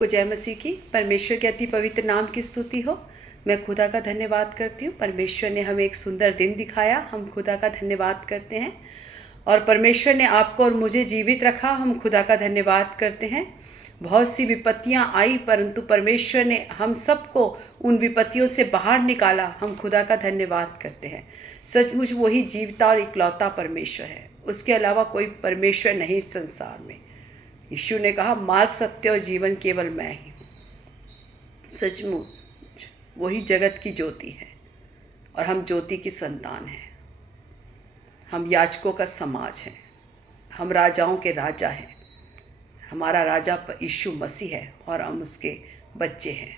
को जय मसीह की। परमेश्वर के अति पवित्र नाम की स्तुति हो। मैं खुदा का धन्यवाद करती हूँ। परमेश्वर ने हमें एक सुंदर दिन दिखाया, हम खुदा का धन्यवाद करते हैं। और परमेश्वर ने आपको और मुझे जीवित रखा, हम खुदा का धन्यवाद करते हैं। बहुत सी विपत्तियाँ आई, परंतु परमेश्वर ने हम सबको उन विपत्तियों से बाहर निकाला, हम खुदा का धन्यवाद करते हैं। सचमुच वही जीवता और इकलौता परमेश्वर है, उसके अलावा कोई परमेश्वर नहीं संसार में। यीशु ने कहा, मार्ग, सत्य और जीवन केवल मैं ही हूँ। सचमुच वही जगत की ज्योति है और हम ज्योति की संतान हैं। हम याजकों का समाज हैं, हम राजाओं के राजा हैं। हमारा राजा यीशु मसीह है और हम उसके बच्चे हैं।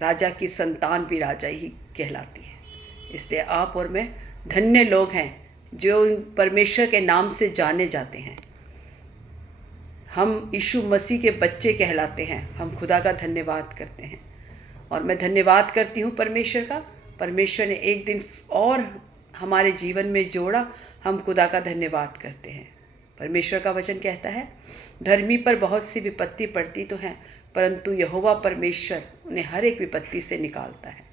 राजा की संतान भी राजा ही कहलाती है। इसलिए आप और मैं धन्य लोग हैं जो परमेश्वर के नाम से जाने जाते हैं। हम यीशु मसीह के बच्चे कहलाते हैं। हम खुदा का धन्यवाद करते हैं और मैं धन्यवाद करती हूँ परमेश्वर का। परमेश्वर ने एक दिन और हमारे जीवन में जोड़ा, हम खुदा का धन्यवाद करते हैं। परमेश्वर का वचन कहता है, धर्मी पर बहुत सी विपत्ति पड़ती तो हैं, परंतु यहोवा परमेश्वर उन्हें हर एक विपत्ति से निकालता है।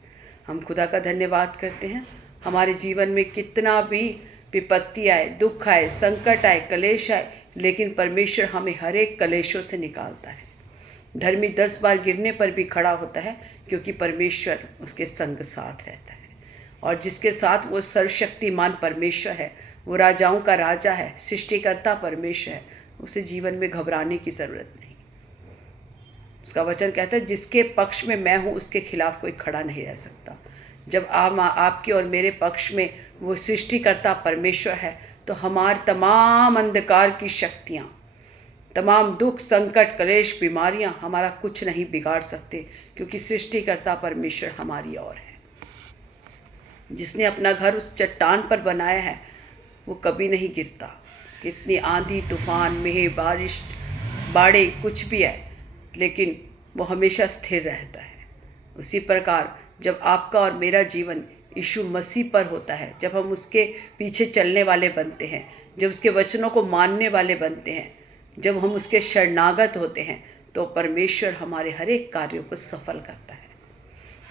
हम खुदा का धन्यवाद करते हैं। हमारे जीवन में कितना भी विपत्ति आए, दुख आए, संकट आए, कलेश आए, लेकिन परमेश्वर हमें हर एक कलेशों से निकालता है। धर्मी 10 बार गिरने पर भी खड़ा होता है, क्योंकि परमेश्वर उसके संग साथ रहता है। और जिसके साथ वो सर्वशक्तिमान परमेश्वर है, वो राजाओं का राजा है, सृष्टिकर्ता परमेश्वर है, उसे जीवन में घबराने की ज़रूरत नहीं। उसका वचन कहता है, जिसके पक्ष में मैं हूँ उसके खिलाफ कोई खड़ा नहीं रह सकता। जब आपके और मेरे पक्ष में वो सृष्टिकर्ता परमेश्वर है, तो हमारे तमाम अंधकार की शक्तियाँ, तमाम दुख, संकट, कलेश, बीमारियाँ हमारा कुछ नहीं बिगाड़ सकते, क्योंकि सृष्टिकर्ता परमेश्वर हमारी ओर है। जिसने अपना घर उस चट्टान पर बनाया है, वो कभी नहीं गिरता। कितनी आंधी, तूफान, मेह, बारिश, बाढ़े कुछ भी आए, लेकिन वो हमेशा स्थिर रहता है। उसी प्रकार जब आपका और मेरा जीवन यीशु मसीह पर होता है, जब हम उसके पीछे चलने वाले बनते हैं, जब उसके वचनों को मानने वाले बनते हैं, जब हम उसके शरणागत होते हैं, तो परमेश्वर हमारे हर एक कार्यों को सफल करता है।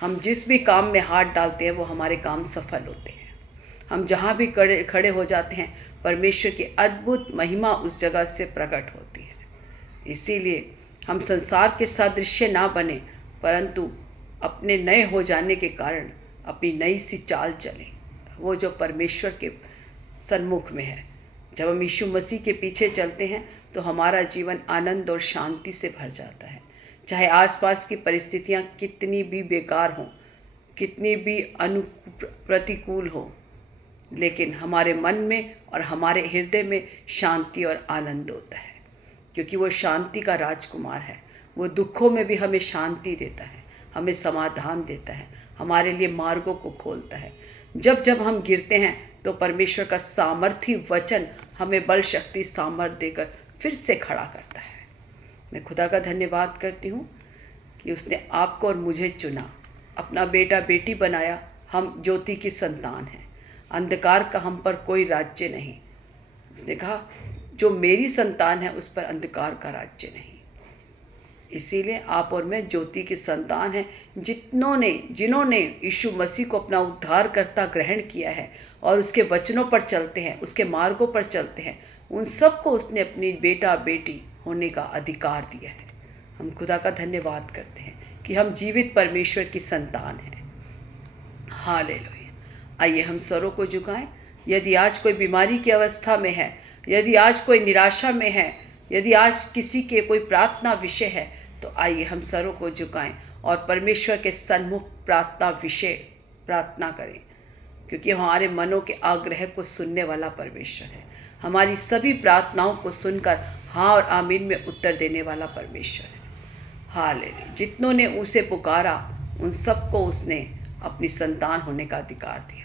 हम जिस भी काम में हाथ डालते हैं, वो हमारे काम सफल होते हैं। हम जहाँ भी खड़े हो जाते हैं, परमेश्वर की अद्भुत महिमा उस जगह से प्रकट होती है। इसीलिए हम संसार के सादृश्य ना बने, परंतु अपने नए हो जाने के कारण अपनी नई सी चाल चलें, वो जो परमेश्वर के सन्मुख में है। जब हम यीशु मसीह के पीछे चलते हैं, तो हमारा जीवन आनंद और शांति से भर जाता है। चाहे आसपास की परिस्थितियाँ कितनी भी बेकार हों, कितनी भी प्रतिकूल हो, लेकिन हमारे मन में और हमारे हृदय में शांति और आनंद होता है, क्योंकि वो शांति का राजकुमार है। वो दुखों में भी हमें शांति देता है, हमें समाधान देता है, हमारे लिए मार्गों को खोलता है। जब जब हम गिरते हैं, तो परमेश्वर का सामर्थी वचन हमें बल, शक्ति, सामर्थ देकर फिर से खड़ा करता है। मैं खुदा का धन्यवाद करती हूँ कि उसने आपको और मुझे चुना, अपना बेटा बेटी बनाया। हम ज्योति की संतान हैं, अंधकार का हम पर कोई राज्य नहीं। उसने कहा, जो मेरी संतान है उस पर अंधकार का राज्य नहीं। इसीलिए आप और मैं ज्योति की संतान हैं। जिन्होंने यीशु मसीह को अपना उद्धारकर्ता ग्रहण किया है और उसके वचनों पर चलते हैं, उसके मार्गों पर चलते हैं, उन सबको उसने अपनी बेटा बेटी होने का अधिकार दिया है। हम खुदा का धन्यवाद करते हैं कि हम जीवित परमेश्वर की संतान हैं। हालेलुया। आइए हम सरों को झुकाएं। यदि आज कोई बीमारी की अवस्था में है, यदि आज कोई निराशा में है, यदि आज किसी के कोई प्रार्थना विषय है, तो आइए हम सरों को झुकाएं और परमेश्वर के सन्मुख प्रार्थना करें, क्योंकि हमारे मनों के आग्रह को सुनने वाला परमेश्वर है। हमारी सभी प्रार्थनाओं को सुनकर हाँ और आमीन में उत्तर देने वाला परमेश्वर है। हालेलुया। जितनों ने उसे पुकारा, उन सबको उसने अपनी संतान होने का अधिकार दिया।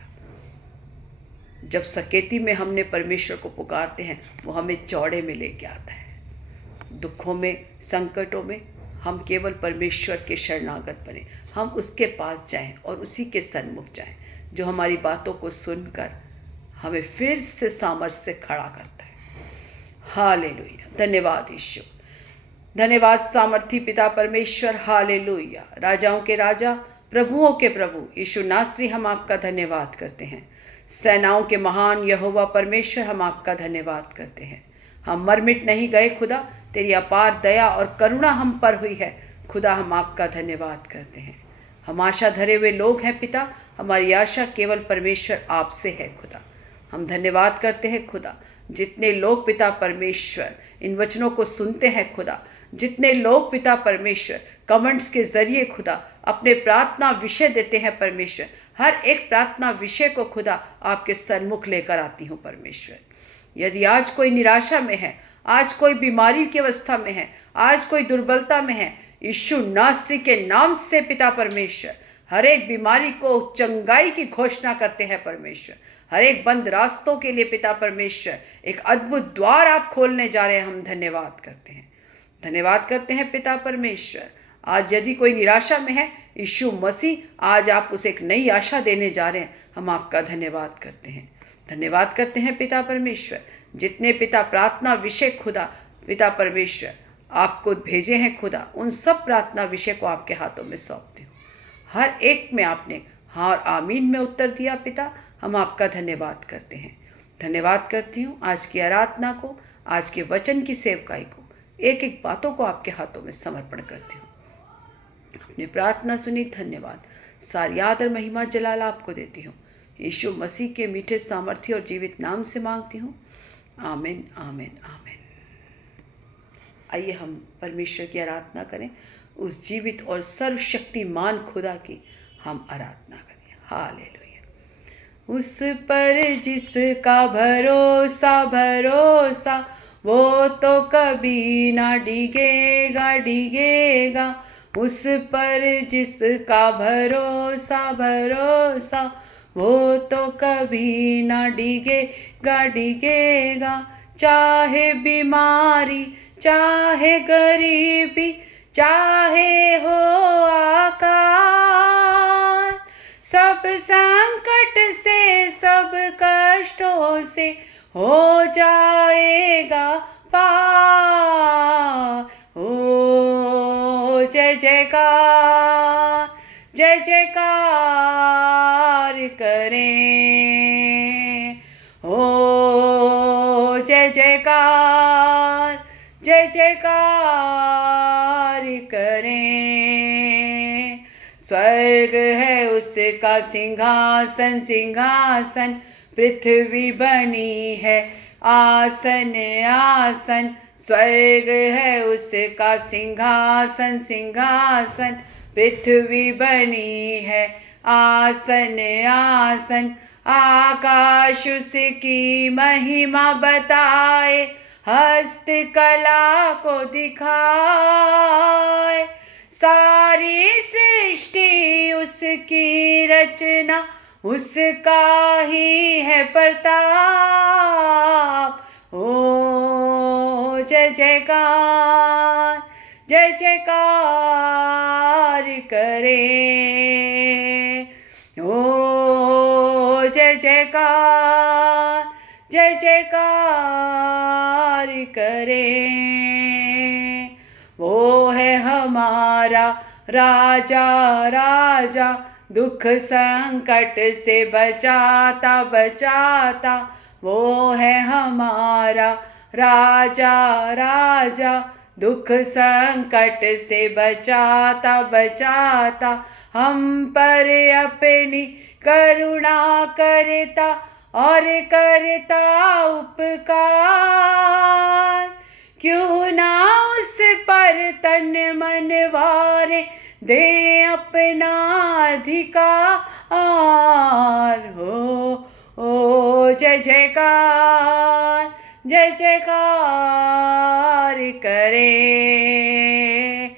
जब सकेती में हमने परमेश्वर को पुकारते हैं, वो हमें चौड़े में लेके आता है। दुखों में, संकटों में हम केवल परमेश्वर के शरणागत बने, हम उसके पास जाएं और उसी के सन्मुख जाएं, जो हमारी बातों को सुनकर हमें फिर से सामर्थ्य से खड़ा करता है। हालेलुया। धन्यवाद यीशु। धन्यवाद सामर्थी पिता परमेश्वर, हालेलुया। राजाओं के राजा, प्रभुओं के प्रभु यीशु नासरी, हम आपका धन्यवाद करते हैं। सेनाओं के महान यहोवा परमेश्वर, हम आपका धन्यवाद करते हैं। हम मर मिट नहीं गए खुदा, तेरी अपार दया और करुणा हम पर हुई है खुदा, हम आपका धन्यवाद करते हैं। हम आशा धरे हुए लोग हैं पिता, हमारी आशा केवल परमेश्वर आपसे है खुदा। हम धन्यवाद करते हैं खुदा, जितने लोग पिता परमेश्वर इन वचनों को सुनते हैं खुदा, जितने लोग पिता परमेश्वर कमेंट्स के जरिए खुदा अपने प्रार्थना विषय देते हैं परमेश्वर, हर एक प्रार्थना विषय को खुदा आपके सन्मुख लेकर आती हूँ परमेश्वर। यदि आज कोई निराशा में है, आज कोई बीमारी की अवस्था में है, आज कोई दुर्बलता में है, यीशु नासरी के नाम से पिता परमेश्वर हर एक बीमारी को चंगाई की घोषणा करते हैं परमेश्वर। हर एक बंद रास्तों के लिए पिता परमेश्वर एक अद्भुत द्वार आप खोलने जा रहे हैं, हम धन्यवाद करते हैं। धन्यवाद करते हैं पिता परमेश्वर। आज यदि कोई निराशा में है, यीशु मसीह आज आप उसे एक नई आशा देने जा रहे हैं, हम आपका धन्यवाद करते हैं। धन्यवाद करते हैं पिता परमेश्वर, जितने पिता प्रार्थना विषय खुदा पिता परमेश्वर आपको भेजे हैं खुदा, उन सब प्रार्थना विषय को आपके हाथों में सौंपती हूँ। हर एक में आपने हाँ और आमीन में उत्तर दिया पिता, हम आपका धन्यवाद करते हैं। धन्यवाद करती हूँ आज की आराधना को, आज के वचन की सेवकाई को, एक एक बातों को आपके हाथों में समर्पण करती हूँ। अपनी प्रार्थना सुनी, धन्यवाद। सारी आदर महिमा जलाल आपको देती हूँ, यीशु मसीह के मीठे सामर्थ्य और जीवित नाम से मांगती हूँ, आमीन आमीन आमीन। आइए हम परमेश्वर की आराधना करें, उस जीवित और सर्वशक्तिमान खुदा की हम आराधना करें। हालेलुया। उस पर जिसका भरोसा भरोसा, वो तो कभी ना डिगेगा डिगेगा। उस पर जिसका भरोसा भरोसा, वो तो कभी ना डिगेगा डिगेगा। चाहे बीमारी, चाहे गरीबी, चाहे हो आकार, सब संकट से सब कष्टों से हो जाएगा पार। ओ जय जयकार, जय जयकार करें। ओ जय जयकार, जय जयकार करें। स्वर्ग है उसका सिंहासन सिंहासन, पृथ्वी बनी है आसन आसन। स्वर्ग है उसका सिंहासन सिंहासन, पृथ्वी बनी है आसन आसन। आकाश उसकी महिमा बताए, हस्तकला को दिखाए। सारी सृष्टि उसकी रचना, उसका ही है प्रताप। ओ जय जयकार, जय जयकार करें। ओ जय जयकार, जय जयकार करें। वो है हमारा राजा राजा, दुख संकट से बचाता बचाता। वो है हमारा राजा राजा, दुख संकट से बचाता बचाता। हम पर अपनी करुणा करता और करता उपकार। क्यों ना उस पर तन मन वारे, दे अपना अधिकार। हो जय जयकार, जय जयकार करें।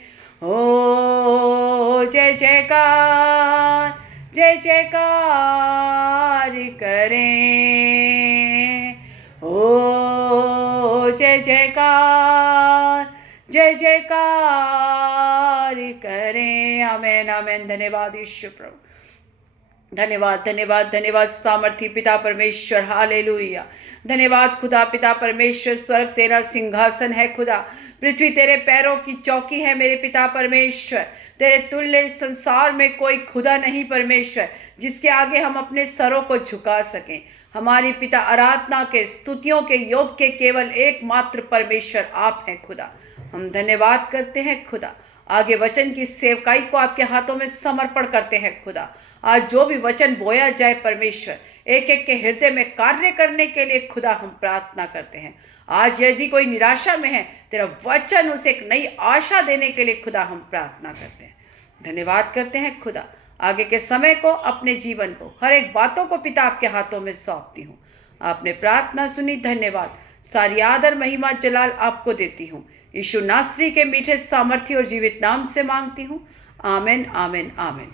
हो जय जयकार, जय जयकार करें। हो जय जयकार, जय जयकार करें। आमेन आमेन। धन्यवाद यीशु प्रभु। धन्यवाद, धन्यवाद, धन्यवाद सामर्थी पिता परमेश्वर, हालेलुया। धन्यवाद खुदा पिता परमेश्वर, स्वर्ग तेरा सिंहासन है खुदा, पृथ्वी तेरे पैरों की चौकी है मेरे पिता परमेश्वर। तेरे तुल्य संसार में कोई खुदा नहीं परमेश्वर, जिसके आगे हम अपने सरों को झुका सकें। हमारी पिता आराधना के, स्तुतियों के योग्य केवल एकमात्र परमेश्वर आप हैं खुदा। हम धन्यवाद करते हैं खुदा। आगे वचन की सेवकाई को आपके हाथों में समर्पण करते हैं खुदा। आज जो भी वचन बोया जाए परमेश्वर, एक एक के हृदय में कार्य करने के लिए खुदा हम प्रार्थना करते हैं। आज यदि कोई निराशा में है, तेरा वचन उसे एक नई आशा देने के लिए खुदा हम प्रार्थना करते हैं। धन्यवाद करते हैं खुदा। आगे के समय को, अपने जीवन को, हर एक बातों को पिता आपके हाथों में सौंपती हूँ। आपने प्रार्थना सुनी, धन्यवाद। सारी आदर महिमा जलाल आपको देती हूँ। यीशु नासरी के मीठे सामर्थ्य और जीवित नाम से मांगती हूँ, आमेन, आमेन, आमेन।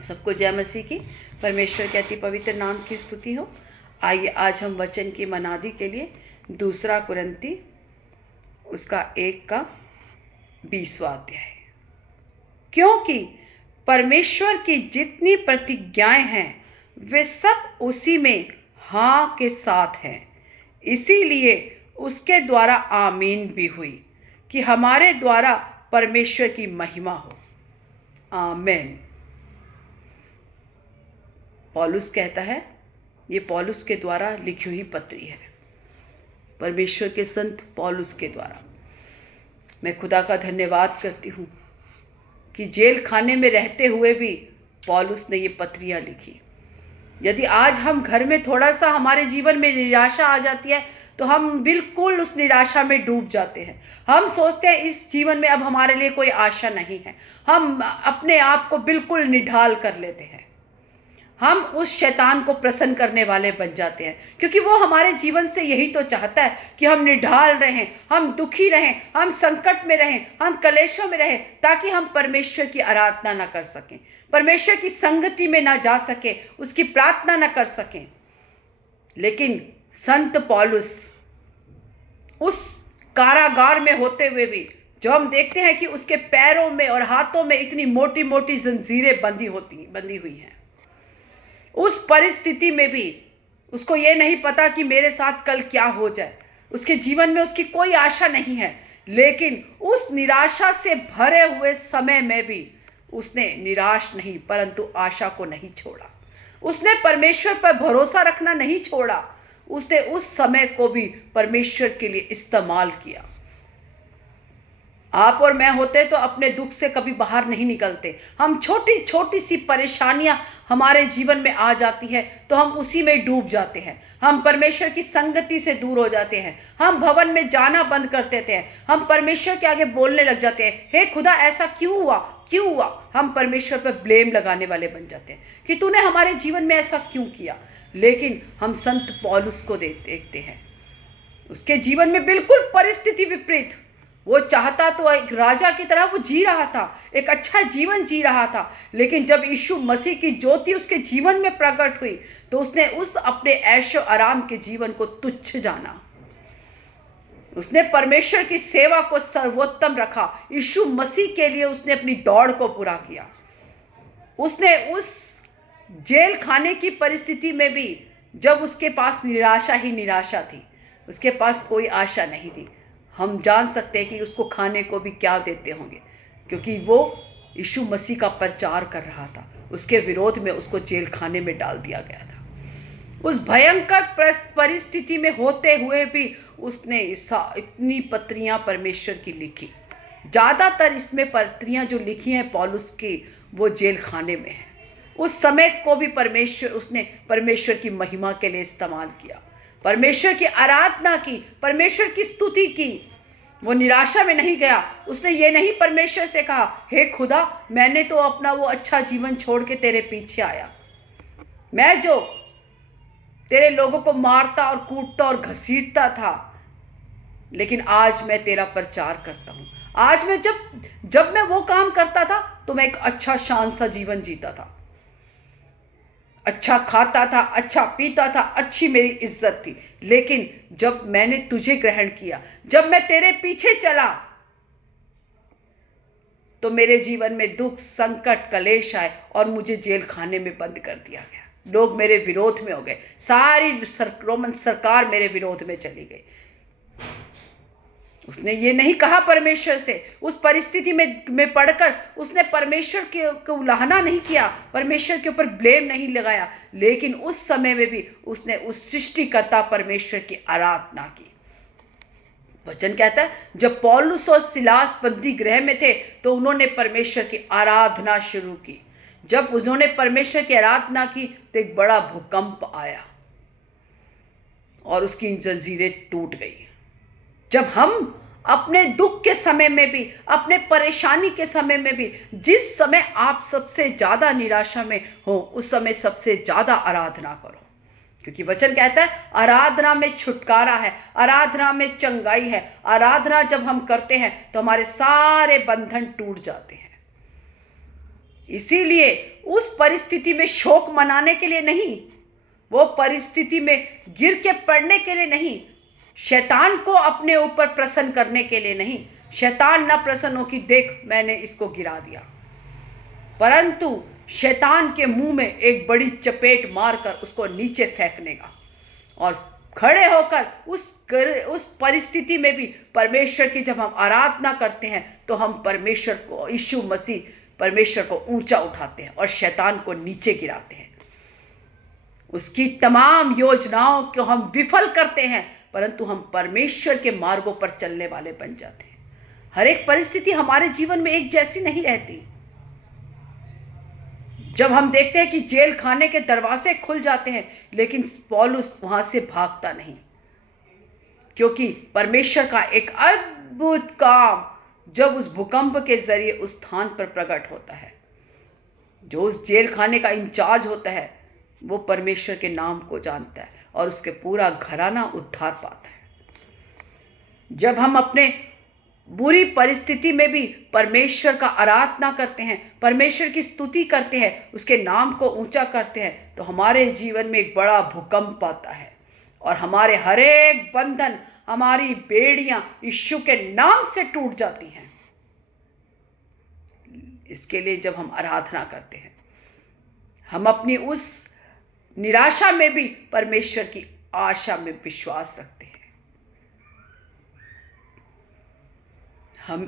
सबको जय मसीह की, परमेश्वर के अति पवित्र नाम की स्तुति हो। आइए आज हम वचन की मनादी के लिए 2 कुरिन्ती उसका 1:20 अध्याय। क्योंकि परमेश्वर की जितनी प्रतिज्ञाएं हैं वे सब उसी में हाँ के साथ हैं, इसीलिए उसके द्वारा आमीन भी हुई कि हमारे द्वारा परमेश्वर की महिमा हो, आमीन। पौलुस कहता है, ये पौलुस के द्वारा लिखी हुई पत्री है, परमेश्वर के संत पौलुस के द्वारा। मैं खुदा का धन्यवाद करती हूँ कि जेल खाने में रहते हुए भी पौलुस ने ये पत्रियाँ लिखी। यदि आज हम घर में थोड़ा सा हमारे जीवन में निराशा आ जाती है तो हम बिल्कुल उस निराशा में डूब जाते हैं। हम सोचते हैं इस जीवन में अब हमारे लिए कोई आशा नहीं है। हम अपने आप को बिल्कुल निढाल कर लेते हैं। हम उस शैतान को प्रसन्न करने वाले बन जाते हैं, क्योंकि वो हमारे जीवन से यही तो चाहता है कि हम निढाल रहें, हम दुखी रहें, हम संकट में रहें, हम कलेशों में रहें, ताकि हम परमेश्वर की आराधना ना कर सकें, परमेश्वर की संगति में ना जा सके, उसकी प्रार्थना ना कर सकें। लेकिन संत पौलुस उस कारागार में होते हुए भी, जो हम देखते हैं कि उसके पैरों में और हाथों में इतनी मोटी मोटी जंजीरें बंधी हुई हैं, उस परिस्थिति में भी उसको ये नहीं पता कि मेरे साथ कल क्या हो जाए। उसके जीवन में उसकी कोई आशा नहीं है, लेकिन उस निराशा से भरे हुए समय में भी उसने निराश नहीं परंतु आशा को नहीं छोड़ा। उसने परमेश्वर पर भरोसा रखना नहीं छोड़ा। उसने उस समय को भी परमेश्वर के लिए इस्तेमाल किया। आप और मैं होते तो अपने दुख से कभी बाहर नहीं निकलते। हम छोटी छोटी सी परेशानियां हमारे जीवन में आ जाती है तो हम उसी में डूब जाते हैं। हम परमेश्वर की संगति से दूर हो जाते हैं। हम भवन में जाना बंद कर देते हैं। हम परमेश्वर के आगे बोलने लग जाते हैं, हे खुदा ऐसा क्यों हुआ, क्यों हुआ। हम परमेश्वर पर ब्लेम लगाने वाले बन जाते हैं कि तूने हमारे जीवन में ऐसा क्यों किया। लेकिन हम संत पौलुस को देखते हैं, उसके जीवन में बिल्कुल परिस्थिति विपरीत। वो चाहता तो एक राजा की तरह वो जी रहा था, एक अच्छा जीवन जी रहा था, लेकिन जब यीशु मसीह की ज्योति उसके जीवन में प्रकट हुई तो उसने उस अपने ऐशो आराम के जीवन को तुच्छ जाना। उसने परमेश्वर की सेवा को सर्वोत्तम रखा। यीशु मसीह के लिए उसने अपनी दौड़ को पूरा किया। उसने उस जेल खाने की परिस्थिति में भी, जब उसके पास निराशा ही निराशा थी, उसके पास कोई आशा नहीं थी, हम जान सकते हैं कि उसको खाने को भी क्या देते होंगे, क्योंकि वो यीशु मसीह का प्रचार कर रहा था। उसके विरोध में उसको जेल खाने में डाल दिया गया था। उस भयंकर परिस्थिति में होते हुए भी उसने इतनी पत्रियां परमेश्वर की लिखी। ज़्यादातर इसमें पत्रियां जो लिखी हैं पौलुस की, वो जेल खाने में है। उस समय को भी उसने परमेश्वर की महिमा के लिए इस्तेमाल किया, परमेश्वर की आराधना की, परमेश्वर की स्तुति की। वो निराशा में नहीं गया। उसने ये नहीं परमेश्वर से कहा, हे खुदा मैंने तो अपना वो अच्छा जीवन छोड़ के तेरे पीछे आया, मैं जो तेरे लोगों को मारता और कूटता और घसीटता था, लेकिन आज मैं तेरा प्रचार करता हूँ। आज मैं जब मैं वो काम करता था तो मैं एक अच्छा शांत सा जीवन जीता था, अच्छा खाता था, अच्छा पीता था, अच्छी मेरी इज्जत थी। लेकिन जब मैंने तुझे ग्रहण किया, जब मैं तेरे पीछे चला, तो मेरे जीवन में दुख, संकट, कलेश आए और मुझे जेल खाने में बंद कर दिया गया। लोग मेरे विरोध में हो गए, सारी रोमन सरकार मेरे विरोध में चली गई। उसने ये नहीं कहा परमेश्वर से, उस परिस्थिति में पढ़कर उसने परमेश्वर को उलाहना नहीं किया, परमेश्वर के ऊपर ब्लेम नहीं लगाया, लेकिन उस समय में भी उसने उस सृष्टिकर्ता परमेश्वर की आराधना की। वचन कहता है जब पौलुस और सिलास बंदी गृह में थे तो उन्होंने परमेश्वर की आराधना शुरू की। जब उन्होंने परमेश्वर की आराधना की तो एक बड़ा भूकंप आया और उसकी जंजीरें टूट गई। जब हम अपने दुख के समय में भी, अपने परेशानी के समय में भी, जिस समय आप सबसे ज्यादा निराशा में हो उस समय सबसे ज्यादा आराधना करो, क्योंकि वचन कहता है आराधना में छुटकारा है, आराधना में चंगाई है। आराधना जब हम करते हैं तो हमारे सारे बंधन टूट जाते हैं। इसीलिए उस परिस्थिति में शोक मनाने के लिए नहीं, वो परिस्थिति में गिर के पड़ने के लिए नहीं, शैतान को अपने ऊपर प्रसन्न करने के लिए नहीं। शैतान ना प्रसन्न हो कि देख मैंने इसको गिरा दिया, परंतु शैतान के मुंह में एक बड़ी चपेट मारकर उसको नीचे फेंकने का और खड़े होकर उस परिस्थिति में भी परमेश्वर की जब हम आराधना करते हैं तो हम परमेश्वर को, यीशु मसीह परमेश्वर को ऊंचा उठाते हैं और शैतान को नीचे गिराते हैं। उसकी तमाम योजनाओं को हम विफल करते हैं, परंतु हम परमेश्वर के मार्गों पर चलने वाले बन जाते हैं। हर एक परिस्थिति हमारे जीवन में एक जैसी नहीं रहती। जब हम देखते हैं कि जेल खाने के दरवाजे खुल जाते हैं, लेकिन पौलुस वहां से भागता नहीं, क्योंकि परमेश्वर का एक अद्भुत काम जब उस भूकंप के जरिए उस स्थान पर प्रकट होता है। जो उस जेल खाने का इंचार्ज होता है वो परमेश्वर के नाम को जानता है और उसके पूरा घराना उद्धार पाता है। जब हम अपने बुरी परिस्थिति में भी परमेश्वर का आराधना करते हैं, परमेश्वर की स्तुति करते हैं, उसके नाम को ऊंचा करते हैं, तो हमारे जीवन में एक बड़ा भूकंप आता है और हमारे हर एक बंधन, हमारी बेड़ियां यीशु के नाम से टूट जाती हैं। इसके लिए जब हम आराधना करते हैं, हम अपनी उस निराशा में भी परमेश्वर की आशा में विश्वास रखते हैं।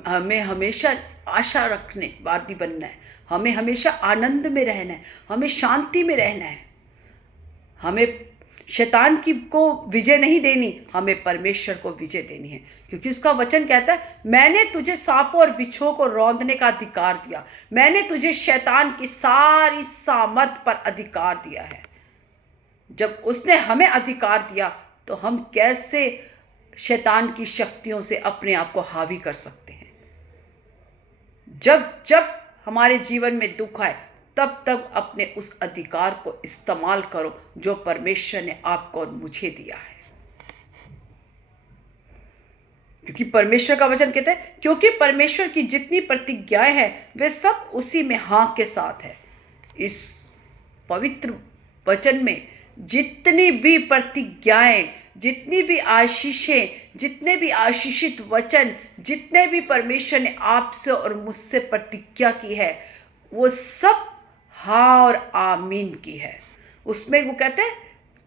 हमें हमेशा आशा रखने वादी बनना है, हमें हमेशा आनंद में रहना है, हमें शांति में रहना है। हमें शैतान को विजय नहीं देनी, हमें परमेश्वर को विजय देनी है, क्योंकि उसका वचन कहता है मैंने तुझे सांपों और बिच्छुओं को रौंदने का अधिकार दिया, मैंने तुझे शैतान की सारी सामर्थ पर अधिकार दिया है। जब उसने हमें अधिकार दिया तो हम कैसे शैतान की शक्तियों से अपने आप को हावी कर सकते हैं। जब जब हमारे जीवन में दुख आए तब तक अपने उस अधिकार को इस्तेमाल करो जो परमेश्वर ने आपको और मुझे दिया है। क्योंकि परमेश्वर का वचन कहता है क्योंकि परमेश्वर की जितनी प्रतिज्ञाएं हैं वे सब उसी में हाँ के साथ है। इस पवित्र वचन में जितनी भी प्रतिज्ञाएं, जितनी भी आशीषें, जितने भी आशीषित वचन, जितने भी परमेश्वर ने आपसे और मुझसे प्रतिज्ञा की है, वो सब हाँ और आमीन की है। उसमें वो कहते हैं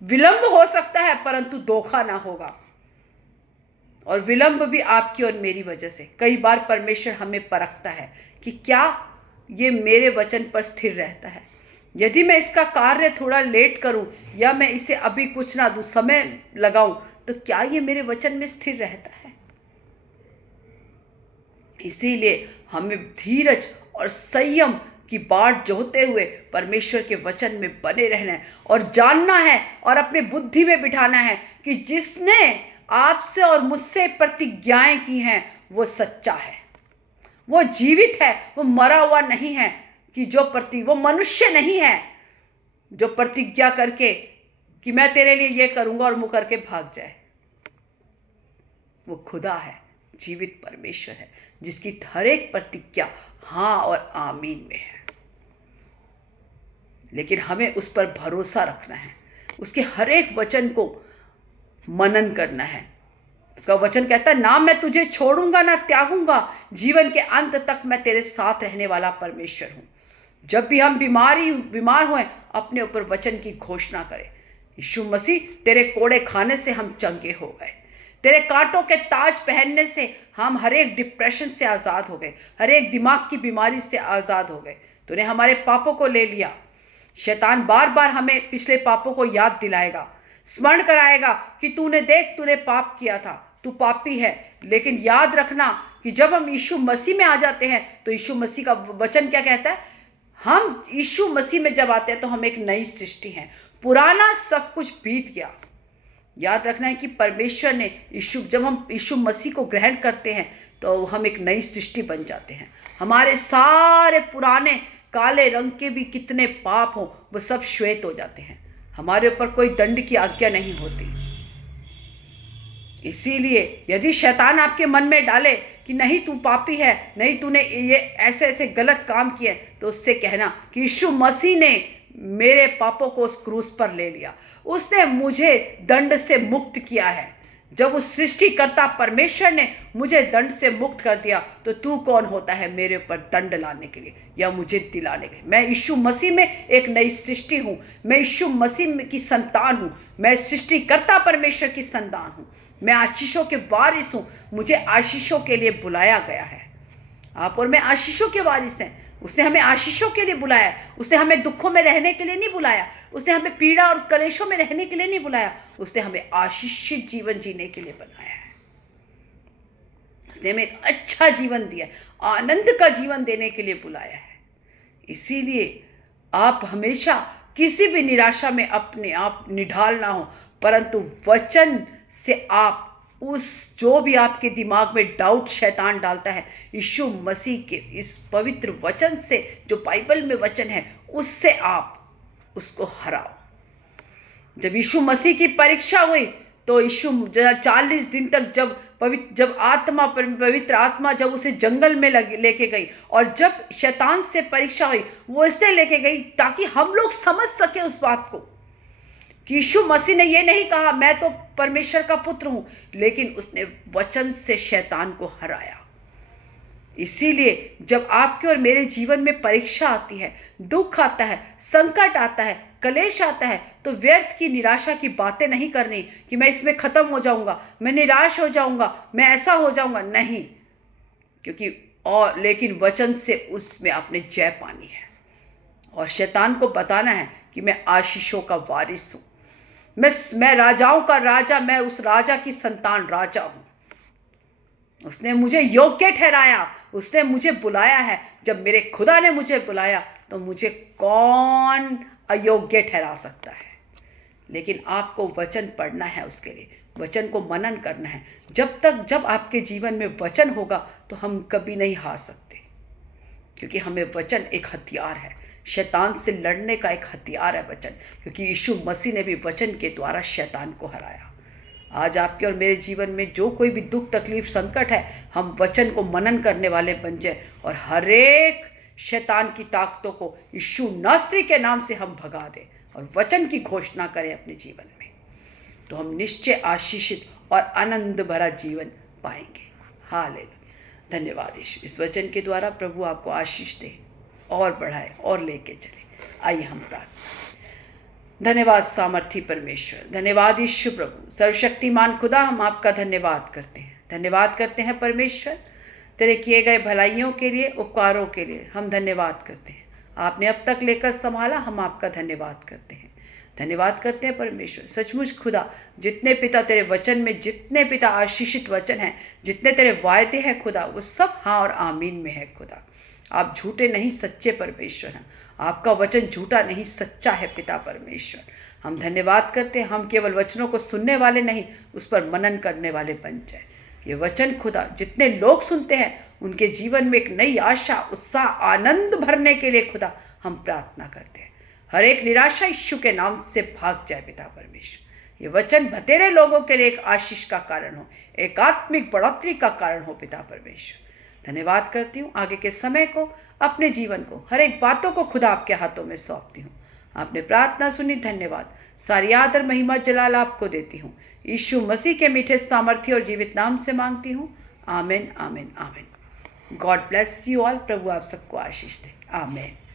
विलंब हो सकता है परंतु धोखा ना होगा, और विलंब भी आपकी और मेरी वजह से। कई बार परमेश्वर हमें परखता है कि क्या ये मेरे वचन पर स्थिर रहता है। यदि मैं इसका कार्य थोड़ा लेट करूं या मैं इसे अभी कुछ ना दूं, समय लगाऊं, तो क्या ये मेरे वचन में स्थिर रहता है। इसीलिए हमें धीरज और संयम की बाट जोहते हुए परमेश्वर के वचन में बने रहना है और जानना है और अपने बुद्धि में बिठाना है कि जिसने आपसे और मुझसे प्रतिज्ञाएं की हैं वो सच्चा है, वो जीवित है, वो मरा हुआ नहीं है। कि वो मनुष्य नहीं है जो प्रतिज्ञा करके कि मैं तेरे लिए ये करूंगा और मुकर के भाग जाए। वो खुदा है, जीवित परमेश्वर है, जिसकी हर एक प्रतिज्ञा हाँ और आमीन में है। लेकिन हमें उस पर भरोसा रखना है, उसके हर एक वचन को मनन करना है, उसका वचन कहता है, ना मैं तुझे छोड़ूंगा ना त्यागूंगा, जीवन के अंत तक मैं तेरे साथ रहने वाला परमेश्वर हूँ। जब भी हम बीमार हुए, अपने ऊपर वचन की घोषणा करें, यीशु मसीह तेरे कोड़े खाने से हम चंगे हो गए, तेरे कांटों के ताज पहनने से हम हर एक डिप्रेशन से आज़ाद हो गए, हर एक दिमाग की बीमारी से आज़ाद हो गए। तूने हमारे पापों को ले लिया। शैतान बार बार हमें पिछले पापों को याद दिलाएगा, स्मरण कराएगा कि तूने पाप किया था, तू पापी है। लेकिन याद रखना कि जब हम यीशु मसीह में आ जाते हैं तो यीशु मसीह का वचन क्या कहता है, हम यीशु मसीह में जब आते हैं तो हम एक नई सृष्टि हैं, पुराना सब कुछ बीत गया। याद रखना है कि परमेश्वर ने जब हम यीशु मसीह को ग्रहण करते हैं तो हम एक नई सृष्टि बन जाते हैं। हमारे सारे पुराने काले रंग के भी कितने पाप हो वो सब श्वेत हो जाते हैं। हमारे ऊपर कोई दंड की आज्ञा नहीं होती। इसीलिए यदि शैतान आपके मन में डाले कि नहीं तू पापी है, नहीं तूने ये ऐसे ऐसे गलत काम किए, तो उससे कहना कि यीशु मसीह ने मेरे पापों को उस क्रूस पर ले लिया, उसने मुझे दंड से मुक्त किया है। जब उस सृष्टिकर्ता परमेश्वर ने मुझे दंड से मुक्त कर दिया तो तू कौन होता है मेरे ऊपर दंड लाने के लिए या मुझे दिलाने के लिए। मैं यीशु मसीह में एक नई सृष्टि हूँ, मैं यीशु मसीह की संतान हूँ, मैं सृष्टिकर्ता परमेश्वर की संतान हूँ, मैं आशीषों के वारिस हूँ, मुझे आशीषों के लिए बुलाया गया है। आप और मैं आशीषों के वारिस हैं। उसने हमें आशीषों के लिए बुलाया, उसने हमें दुखों में रहने के लिए नहीं बुलाया, उसने हमें पीड़ा और कलेशों में रहने के लिए नहीं बुलाया, उसने हमें आशीषित जीवन जीने के लिए बनाया है। उसने हमें एक अच्छा जीवन दिया, आनंद का जीवन देने के लिए बुलाया है। इसीलिए आप हमेशा किसी भी निराशा में अपने आप निढाल ना हो, परंतु वचन से आप उस जो भी आपके दिमाग में डाउट शैतान डालता है, यीशु मसीह के इस पवित्र वचन से, जो बाइबल में वचन है, उससे आप उसको हराओ। जब यीशु मसीह की परीक्षा हुई तो यीशु 40 दिन तक जब पवित्र आत्मा जब उसे जंगल में लेके गई, और जब शैतान से परीक्षा हुई वो इसलिए लेके गई ताकि हम लोग समझ सके उस बात को कि यीशु मसीह ने ये नहीं कहा मैं तो परमेश्वर का पुत्र हूं, लेकिन उसने वचन से शैतान को हराया। इसीलिए जब आपके और मेरे जीवन में परीक्षा आती है, दुख आता है, संकट आता है, कलेश आता है, तो व्यर्थ की निराशा की बातें नहीं करनी कि मैं इसमें खत्म हो जाऊंगा, मैं निराश हो जाऊंगा, मैं ऐसा हो जाऊंगा, नहीं। लेकिन वचन से उसमें आपने जय पानी है और शैतान को बताना है कि मैं आशीषों का वारिस हूं, मैं राजाओं का राजा, मैं उस राजा की संतान राजा हूं। उसने मुझे योग्य ठहराया, उसने मुझे बुलाया है। जब मेरे खुदा ने मुझे बुलाया तो मुझे कौन अयोग्य ठहरा सकता है। लेकिन आपको वचन पढ़ना है, उसके लिए वचन को मनन करना है। जब आपके जीवन में वचन होगा तो हम कभी नहीं हार सकते, क्योंकि हमें वचन एक हथियार है, शैतान से लड़ने का एक हथियार है वचन, क्योंकि यीशु मसीह ने भी वचन के द्वारा शैतान को हराया। आज आपके और मेरे जीवन में जो कोई भी दुख तकलीफ संकट है, हम वचन को मनन करने वाले बन जाए और हर एक शैतान की ताकतों को यीशु नासरी के नाम से हम भगा दें और वचन की घोषणा करें अपने जीवन में, तो हम निश्चय आशीषित और आनंद भरा जीवन पाएंगे। हालेलुया। धन्यवाद यीशु। इस वचन के द्वारा प्रभु आपको आशीष दे और बढ़ाए और लेके चले। आइए हम प्रार्थना। धन्यवाद सामर्थी परमेश्वर, धन्यवाद यीशु प्रभु सर्वशक्तिमान खुदा, हम आपका धन्यवाद करते हैं। धन्यवाद करते हैं परमेश्वर, तेरे किए गए भलाइयों के लिए, उपकारों के लिए हम धन्यवाद करते हैं। आपने अब तक लेकर संभाला, हम आपका धन्यवाद करते हैं। धन्यवाद करते हैं परमेश्वर। सचमुच खुदा, जितने पिता तेरे वचन में, जितने पिता आशीषित वचन हैं, जितने तेरे वायदे हैं खुदा, वो सब हाँ और आमीन में है खुदा। आप झूठे नहीं सच्चे परमेश्वर हैं, आपका वचन झूठा नहीं सच्चा है पिता परमेश्वर। हम धन्यवाद करते हैं, हम केवल वचनों को सुनने वाले नहीं, उस पर मनन करने वाले बन जाए। ये वचन खुदा जितने लोग सुनते हैं उनके जीवन में एक नई आशा, उत्साह, आनंद भरने के लिए खुदा हम प्रार्थना करते हैं। हर एक निराशा यीशु के नाम से भाग जाए पिता परमेश्वर। ये वचन बतेरे लोगों के लिए एक आशीष का कारण हो, एक आत्मिक बढ़ोतरी का कारण हो पिता परमेश्वर। धन्यवाद करती हूँ। आगे के समय को, अपने जीवन को, हर एक बातों को खुदा आपके हाथों में सौंपती हूँ। आपने प्रार्थना सुनी, धन्यवाद। सारी आदर महिमा जलाल आपको देती हूँ। यीशु मसीह के मीठे सामर्थ्य और जीवित नाम से मांगती हूँ। आमीन, आमीन, आमीन। God bless you all. प्रभु आप सबको आशीष दे। आमीन।